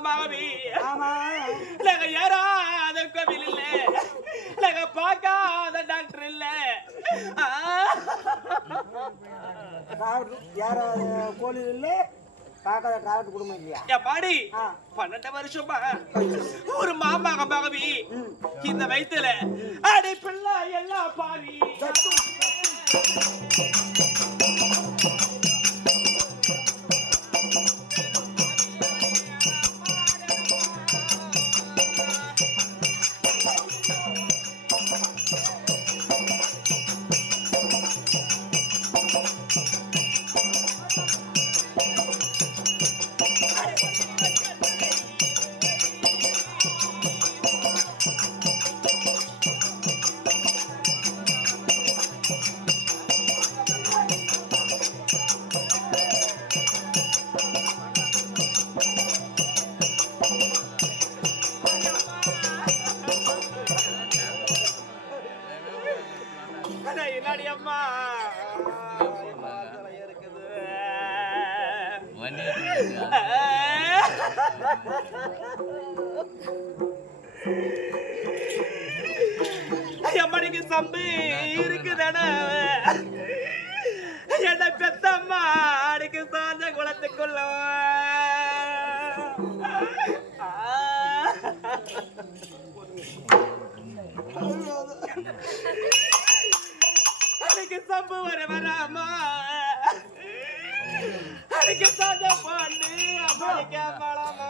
மாவி நாங்க ஏறாத கோவில் இல்ல. நாங்க பார்க்காத டாக்டர் இல்ல. யாராவது கோழில் இல்லை பார்க்காத டிராவல் குடும்பம் இல்லையா? என் பாடி. பன்னெண்டு வருஷமா ஒரு மாமாக மாவி இந்த வயித்துல அடை பிள்ளை எல்லாம் பாவி அம்மாடிக்கு சம்பு இருக்குதானே? என்ன பெத்தம்மா அடிக்கு சார்ந்த குளத்துக்குள்ள அடிக்கு சம்பு வர வராமா? பழமா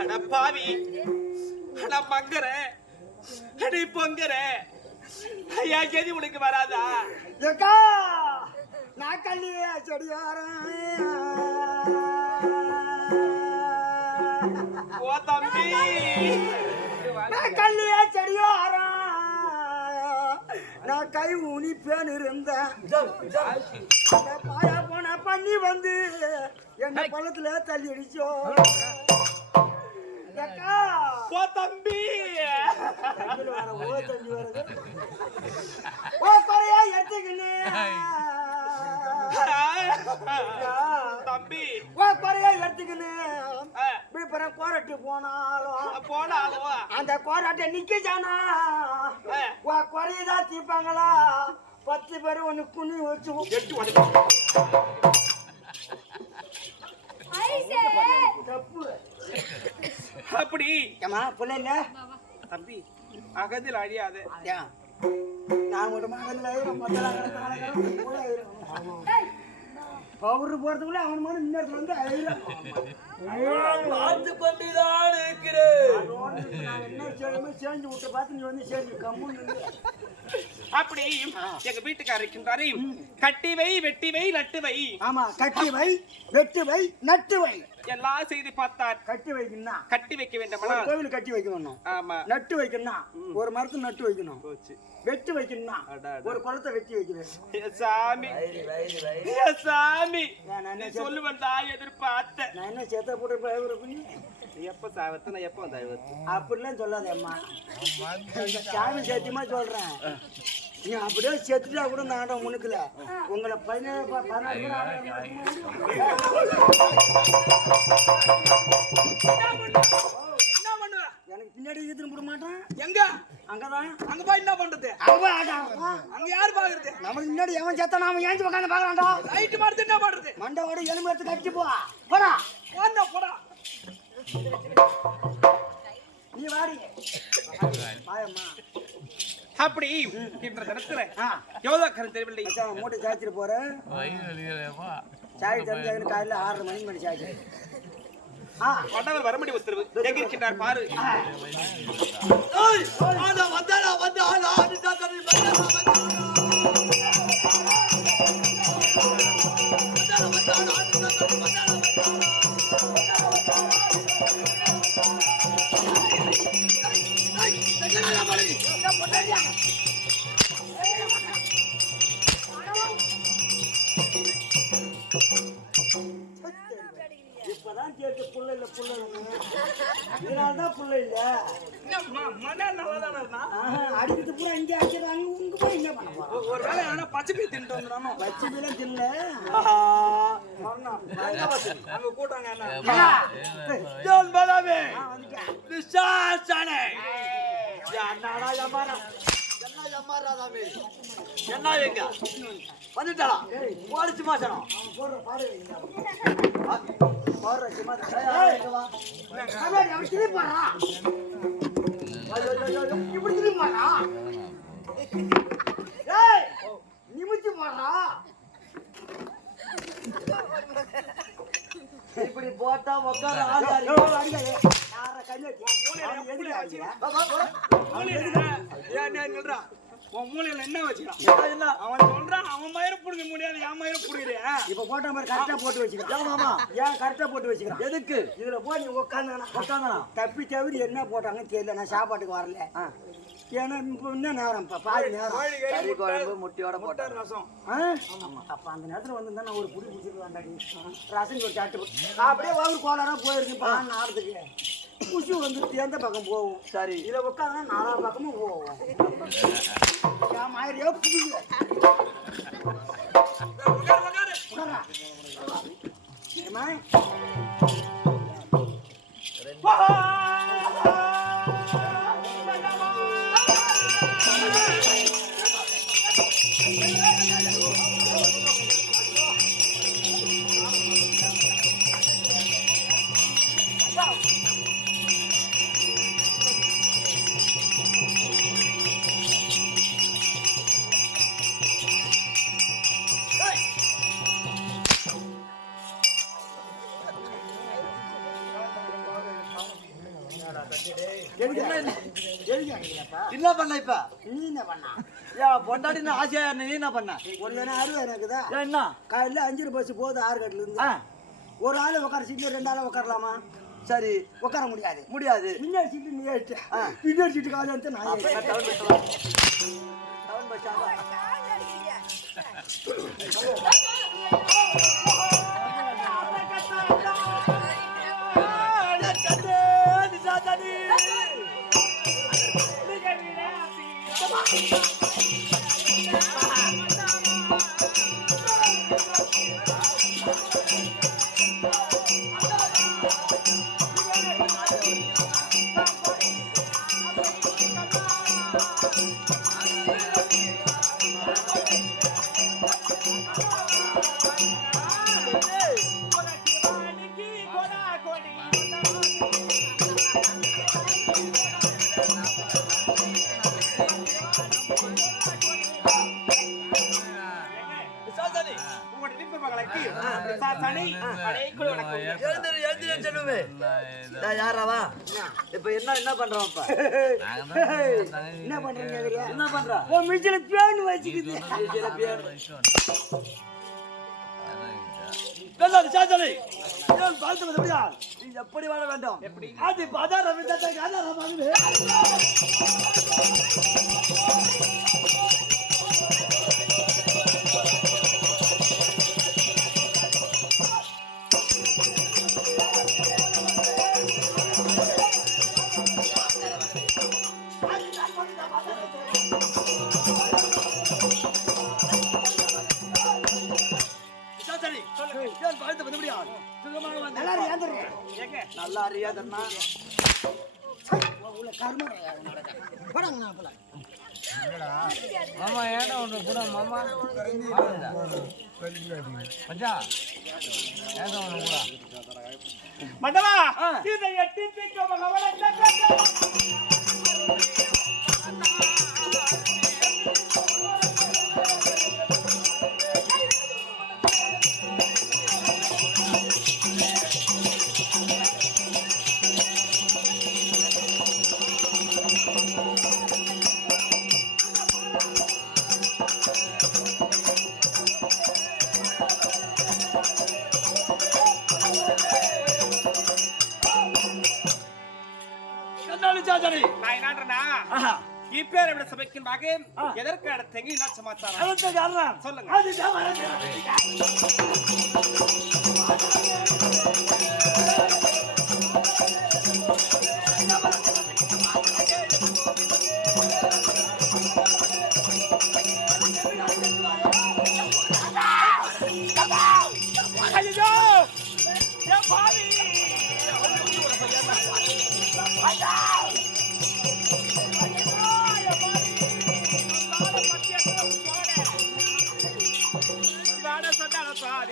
அட பாவி அட மங்கற அடி பொங்கற ஐயா கேதி உனக்கு வராதா ஏக்கா நான் கல்லியா செடியாரம் ஓ தம்பி நான் கல்லியா செடியாரம் நான் கை ஊனிப்பேன் இருந்தேன். பாயா போன பண்ணி வந்து என்ன பள்ளத்துல தள்ளி அடிச்சோ ஓ தம்பி. ஓ தண்ணி வருது ஓ குறையா எடுத்துக்கின்னு. தம்பி ஓ குறையா எடுத்துக்கின்னு விழுப்புரம் கோரட்டு போனாலும் போனாலும் அந்த கோராட்டை நிக்கச்சானா குறையதான் தீப்பாங்களா பத்து பேர் ஒன்று குனி வச்சு. தப்பு அப்படி ஏமா பிள்ளை இல்ல தம்பி அகதில் அழியாது? நான் மட்டும் மகன்ல ஆயிரம் பவுடர் போறதுக்குள்ள அவன் மாதிரி இன்னொருத்தர் வந்து பார்த்து கொண்டுதான் இருக்கிறேன் நான் என்ன செய்யணுமோ செஞ்சு விட்டு பார்த்து நீ வந்து செஞ்சு கம்முன்னு. அப்படி எங்க வீட்டுக்காரர் இருக்கின்றாரு. கட்டி வை வெட்டி வை நட்டு வை. ஆமா கட்டி வை வெட்டு வை நட்டு வை. எல்லாம் செய்து பார்த்தார். கட்டி வைக்கணும்னா? கட்டி வைக்க ஒரு வேண்டாமா கோவில் கட்டி வைக்கணும் ஆமா. நட்டு வைக்கணும்னா ஒரு மரத்தை நட்டு வைக்கணும். வெட்டு வைக்கணும்னா. ஒரு குளத்தை வெட்டி வைக்கிறேன் ஏ சாமி. சாமி. தான் எதிர்பார்த்தேன் நான் என்ன சேத்த போட்டு எப்ப சாவத்து நான் எப்ப வந்தாவத்து அப்படிலாம் சொல்லாத அம்மா. இந்த சாமி சத்தியமா சொல்றேன். நீ அப்படியே செத்துட்டா கூட இந்த ஆட்டம் முன்னுக்குல உங்களை பதினேழு எனக்கு பின்னாடி ஈத்துன்னு போட மாட்டான். எங்க? அங்கதான். அங்க போய் என்ன பண்றது? அங்க அங்க யாரு பாக்குறது? நம்மளுக்கு முன்னாடி எவன் செத்தா நாம ஏஞ்சி உட்காந்து பார்க்கலாம்டா லைட் மாறுது என்ன பண்றது மண்டவோட எலும்பு எடுத்து கட்டி போ. போடா. போடா போடா. நீ வாடி. வாயம்மா. அப்படி இன்ற தினத்துல ஆ. யோதா கரன் தெரியவில்லை மூட்டை சாய்ச்சிட்டு போறேன் சாய் தெரிஞ்சாங்கன்னு காலையில் ஆறரை மணி மணி சாய்ச்சி ஆ மன்னவர் வரமடி உத்தரவு. எங்க இருக்கின்றார்? பாரு. இப்பதான் இல்ல. புள்ள இதனால தான் புள்ள இல்ல அடிக்கிறது பூரா இங்க அடிக்கிறாங்க உங்க போய் என்ன பண்ண ஒரு வேளை எவனா பச்சை போய் தின்ட்டு வந்துடானோ வச்சு பிள்ளை தில்ல அங்க கூட்டாங்க என்ன? விசாசனை. என்னடா எம்மாரா என்ன எம்மாரா என்ன எங்க? வந்துட்டாளா போலீஸ் மாசனம் அவன் போடுற பாடு போடுற சும்மா ஏய், கண்ணாடி, அவன் போடுறான். ஐயோ, ஐயோ, ஐயோ, இப்படி திரும்பி போடுறான். ஏய், நிமித்தி போடுறான். இப்படி போட்டா உட்கார அடிக்கிறா? உன் மூலையில என்ன வச்சுக்கிறான்? அவன் சொல்றான் அவன் மயிரை புடுங்க முடியாது என் மயிரை புடுங்குறேன் இப்ப போட்ட மாதிரி கரெக்டா போட்டு வச்சுக்கிறான். மாமா. ஏன் கரெக்டா போட்டு வச்சுக்கிறான்? எதுக்கு? இதுல போய் நீ உட்காந்தானா உட்காந்தானா தப்பி தவிர என்ன போட்டாங்கன்னு தெரியல நான் சாப்பாட்டுக்கு வரல. ஏன்னா இப்போ இன்னும் நேரம் இப்போ பாதி நேரம். கறி குழம்பு முட்டையோட போட்டா ரசம். ஆ? அப்ப அந்த நேரத்துல வந்து நான் ஒரு புடி குடிச்சிருவாண்டாடி ரசம் ஒரு சாப்பிட்டு போ- அப்படியே வாங்க கோளாரா போயிருக்கு பான் ஆடுறதுக்கு குஷி வந்து எந்த பக்கம் போகும்? சரி. இதை உட்காந்தா நாலா பக்கமும் போகும். என் மாதிரியே புடிங்க உட்கார்றா. என்ன பண்ண இப்ப நீ என்ன பண்ணா ஏன் பொண்டாட்டின்னு ஆசையா? இருந்த நீ என்ன பண்ண? ஒரு வேணா அறுவை ஏன் என்ன? காலையில் அஞ்சு பஸ் போகுது ஆறு கட்டில இருந்து. ஒரு ஆள் உட்கார சீட்டு ரெண்டு ஆள் உட்காரலாமா சரி. உட்கார முடியாது. முடியாது. பின்னாடி சீட்டு நீ ஏறிட்ட. பின்னாடி சீட்டு காலி வந்து நான். டவுன் பஸ் டவுன் பஸ் யாராவா இப்ப என்ன என்ன பண்றோம் என்ன பண்றீங்க? என்ன பண்ற? உன் மிச்சில பேன் வச்சுக்குது சில பேர் வேண்டாம் சாச்சலை ஏன் பார்த்து எப்படியா நீ எப்படி வாழ வேண்டும்? எப்படி? அது பதார விதத்தை ஆதார மாதிரி அறியாதண்ணா மாமா ஏன்டா ஒன்று கூட மாமா? ஒன்று கூட? மண்டலா எட்டு மகவளை என்னன்றனா ஆஹா இப்பேர் எப்படி சபைக்கின்றாக எதற்கு அடுத்தங்க என்ன சமாச்சாரம் அதற்கு காரணம் சொல்லுங்க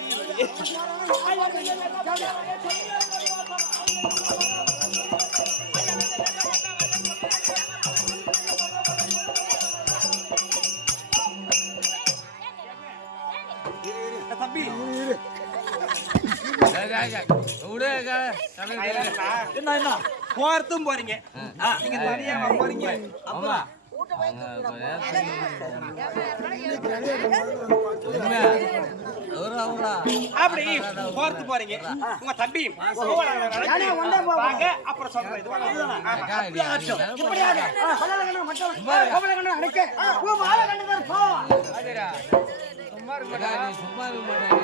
என்ன என்ன? போறதும் போறீங்க. நீங்க தனியா போறீங்க. மாமா அப்படி போறது போறீங்க. உங்க தம்பி. வாங்க. அப்புறம் சொல்றேன். சும்மா இருக்க மாட்டா